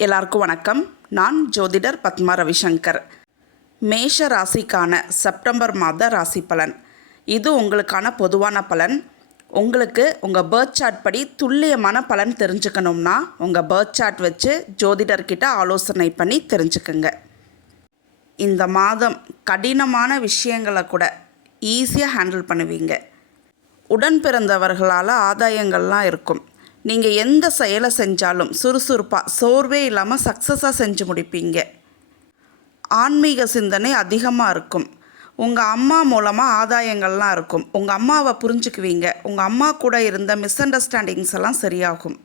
எல்லாருக்கும் வணக்கம். நான் ஜோதிடர் பத்மா ரவிசங்கர். மேஷ ராசிக்கான செப்டம்பர் மாத ராசி பலன். இது உங்களுக்கான பொதுவான பலன். உங்களுக்கு உங்கள் பர்த் சார்ட் படி துல்லியமான பலன் தெரிஞ்சுக்கணும்னா உங்கள் பர்த் சார்ட் வச்சு ஜோதிடர்கிட்ட ஆலோசனை பண்ணி தெரிஞ்சுக்குங்க. இந்த மாதம் கடினமான விஷயங்களை கூட ஈஸியாக ஹேண்டில் பண்ணுவீங்க. உடன் பிறந்தவர்களால் ஆதாயங்கள்லாம் இருக்கும். நீங்கள் எந்த செயலை செஞ்சாலும் சுறுசுறுப்பாக சோர்வே இல்லாமல் சக்ஸஸாக செஞ்சு முடிப்பீங்க. ஆன்மீக சிந்தனை அதிகமாக இருக்கும். உங்கள் அம்மா மூலமாக ஆதாயங்கள்லாம் இருக்கும். உங்கள் அம்மாவை புரிஞ்சுக்குவீங்க. உங்கள் அம்மா கூட இருந்த மிஸ் அண்டர்ஸ்டாண்டிங்ஸ் எல்லாம் சரியாகும்.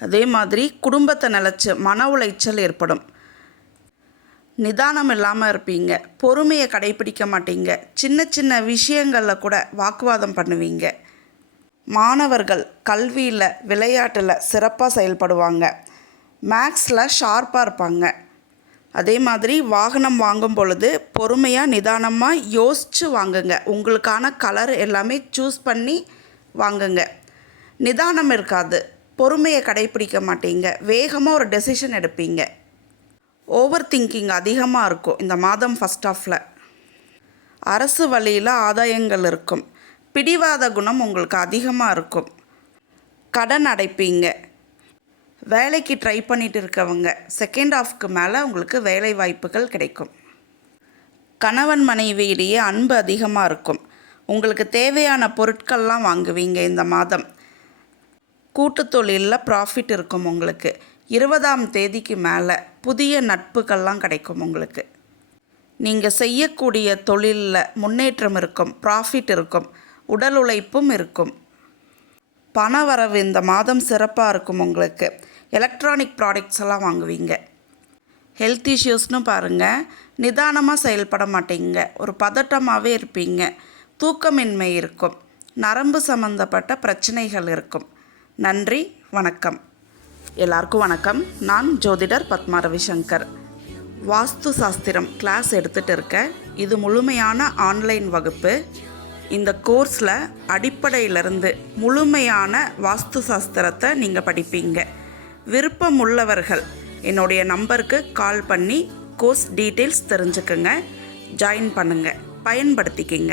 அதே மாதிரி குடும்பத்தை நினச்சி மன உளைச்சல் ஏற்படும். நிதானம் இல்லாமல் இருப்பீங்க. பொறுமையை கடைப்பிடிக்க மாட்டீங்க. சின்ன சின்ன விஷயங்களில் கூட வாக்குவாதம் பண்ணுவீங்க. மாணவர்கள் கல்வியில் விளையாட்டில் சிறப்பாக செயல்படுவாங்க. மேக்ஸில் ஷார்ப்பாக இருப்பாங்க. அதே மாதிரி வாகனம் வாங்கும் பொழுது பொறுமையாக நிதானமாக யோசித்து வாங்குங்க. உங்களுக்கான கலர் எல்லாமே சூஸ் பண்ணி வாங்குங்க. நிதானம் இருக்காது. பொறுமையை கடைப்பிடிக்க மாட்டீங்க. வேகமாக ஒரு டெசிஷன் எடுப்பீங்க. ஓவர் திங்கிங் அதிகமாக இருக்கும் இந்த மாதம் ஃபஸ்ட் ஆஃபில். அரசு வழியில் ஆதாயங்கள் இருக்கும். பிடிவாத குணம் உங்களுக்கு அதிகமாக இருக்கும். கடன் அடைப்பீங்க. வேலைக்கு ட்ரை பண்ணிட்டு இருக்கவங்க செகண்ட் ஹாஃப்க்கு மேலே உங்களுக்கு வேலை வாய்ப்புகள் கிடைக்கும். கணவன் மனைவியிடையே அன்பு அதிகமாக இருக்கும். உங்களுக்கு தேவையான பொருட்கள்லாம் வாங்குவீங்க இந்த மாதம். கூட்டு தொழிலில் ப்ராஃபிட் இருக்கும் உங்களுக்கு. 20ஆம் தேதிக்கு மேலே புதிய நட்புகள்லாம் கிடைக்கும் உங்களுக்கு. நீங்கள் செய்யக்கூடிய தொழிலில் முன்னேற்றம் இருக்கும். ப்ராஃபிட் இருக்கும். உடல் உழைப்பும் இருக்கும். பண வரவு இந்த மாதம் சிறப்பாக இருக்கும் உங்களுக்கு. எலக்ட்ரானிக் ப்ராடக்ட்ஸ் எல்லாம் வாங்குவீங்க. ஹெல்த் இஷ்யூஸ்னு பாருங்கள். நிதானமாக செயல்பட மாட்டீங்க. ஒரு பதட்டமாகவே இருப்பீங்க. தூக்கமின்மை இருக்கும். நரம்பு சம்மந்தப்பட்ட பிரச்சனைகள் இருக்கும். நன்றி, வணக்கம். எல்லாருக்கும் வணக்கம். நான் ஜோதிடர் பத்மா ரவிசங்கர். வாஸ்து சாஸ்திரம் கிளாஸ் எடுத்துகிட்டு இருக்கேன். இது முழுமையான ஆன்லைன் வகுப்பு. இந்த கோர்ஸில் அடிப்படையிலிருந்து முழுமையான வாஸ்து சாஸ்திரத்தை நீங்கள் படிப்பீங்க. விருப்பம் உள்ளவர்கள் என்னுடைய நம்பருக்கு கால் பண்ணி கோர்ஸ் டீட்டெயில்ஸ் தெரிஞ்சுக்குங்க. ஜாயின் பண்ணுங்கள். பயன்படுத்திக்கிங்க.